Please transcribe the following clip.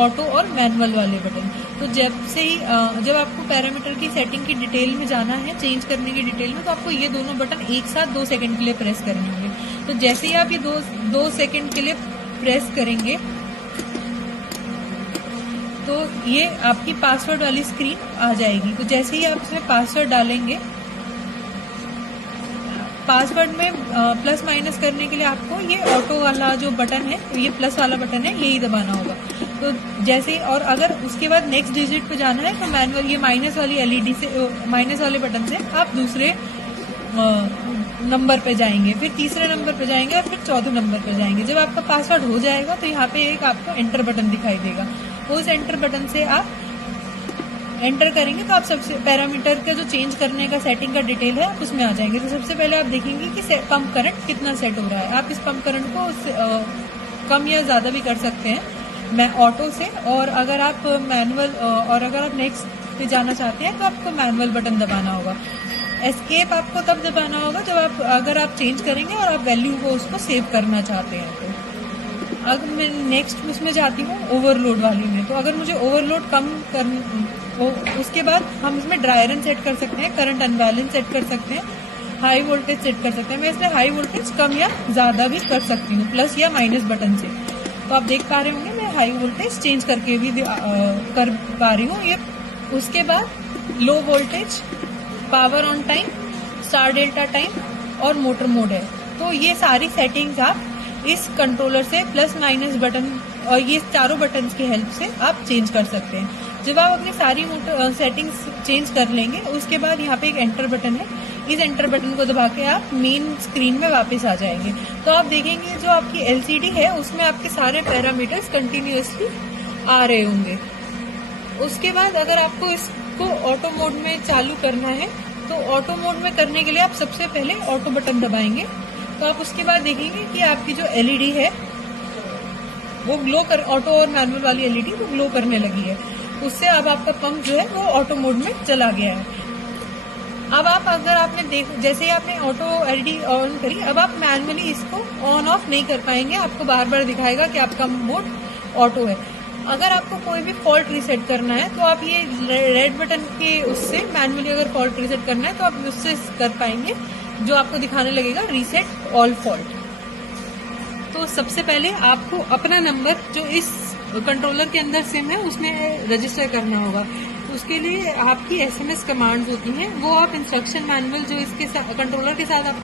Auto और manual वाले button. तो जब आपको पैरामीटर की सेटिंग की डिटेल में जाना है, चेंज करने की डिटेल में, तो आपको ये दोनों बटन एक साथ 2 सेकंड के लिए प्रेस करने होंगे। तो जैसे ही आप ये दो सेकंड के लिए प्रेस करेंगे तो ये आपकी पासवर्ड वाली स्क्रीन आ जाएगी। तो जैसे ही आप इसमें पासवर्ड डालेंगे, पासवर्ड में प्लस माइनस करने के लिए आपको ये ऑटो वाला जो बटन है, ये प्लस वाला बटन है, यही दबाना होगा। तो जैसे, और अगर उसके बाद नेक्स्ट डिजिट पे जाना है तो मैनुअल ये माइनस वाली एलईडी से, माइनस वाले बटन से आप दूसरे नंबर पे जाएंगे, फिर तीसरे नंबर पे जाएंगे और फिर चौथे नंबर पे जाएंगे। जब आपका पासवर्ड हो जाएगा तो यहाँ पे एक आपको एंटर बटन दिखाई देगा। उस एंटर बटन से आप एंटर करेंगे तो आप सबसे पैरामीटर का जो चेंज करने का सेटिंग का डिटेल है आप उसमें आ जाएंगे। तो सबसे पहले आप देखेंगे कि पंप करंट कितना सेट हो रहा है। आप इस पंप करंट को कम या ज़्यादा भी कर सकते हैं मैं ऑटो से, और अगर आप मैनुअल और अगर आप नेक्स्ट पे जाना चाहते हैं तो आपको मैनुअल बटन दबाना होगा। एस्केप आपको तब दबाना होगा जब अगर आप चेंज करेंगे और आप वैल्यू को उसको सेव करना चाहते हैं। तो अगर मैं नेक्स्ट उसमें जाती हूँ ओवरलोड वाली में, तो अगर मुझे ओवरलोड कम उसके बाद हम इसमें ड्राई रन सेट कर सकते हैं, करंट अनबैलेंस सेट कर सकते हैं, हाई वोल्टेज सेट कर सकते हैं। मैं इसमें हाई वोल्टेज कम या ज़्यादा भी कर सकती हूँ प्लस या माइनस बटन से। तो आप देख पा रहे होंगे मैं हाई वोल्टेज चेंज करके भी कर पा रही हूँ ये। उसके बाद low voltage, power on time, star delta time और मोटर मोड है। तो ये सारी सेटिंग्स आप इस कंट्रोलर से प्लस माइनस बटन और ये चारों बटन की हेल्प से आप चेंज कर सकते हैं। जब आप अपनी सारी सेटिंग्स चेंज कर लेंगे उसके बाद यहाँ पे एक एंटर बटन है, इस एंटर बटन को दबा के आप मेन स्क्रीन में वापस आ जाएंगे। तो आप देखेंगे जो आपकी एलसीडी है उसमें आपके सारे पैरामीटर्स कंटिन्यूअसली आ रहे होंगे। उसके बाद अगर आपको इसको ऑटो मोड में चालू करना है तो ऑटो मोड में करने के लिए आप सबसे पहले ऑटो बटन दबाएंगे। तो आप उसके बाद देखेंगे कि आपकी जो एलईडी है वो ग्लो कर, ऑटो और मैनुअल वाली एलईडी वो ग्लो करने लगी है। उससे अब आपका पंप जो है वो ऑटो मोड में चला गया है। अब आप अगर आपने जैसे ही आपने ऑटो एलईडी ऑन करी, अब आप मैनुअली इसको ऑन ऑफ नहीं कर पाएंगे, आपको बार बार दिखाएगा कि आपका मोड ऑटो है। अगर आपको कोई भी फॉल्ट रीसेट करना है तो आप ये रेड बटन के उससे मैनुअली अगर फॉल्ट रीसेट करना है तो आप उससे कर पाएंगे, जो आपको दिखाने लगेगा रीसेट ऑल फॉल्ट। तो सबसे पहले आपको अपना नंबर जो इस कंट्रोलर के अंदर सिम है उसमें रजिस्टर करना होगा। तो उसके लिए आपकी एसएमएस कमांड्स होती हैं, वो आप इंस्ट्रक्शन मैनुअल जो इसके कंट्रोलर के साथ आप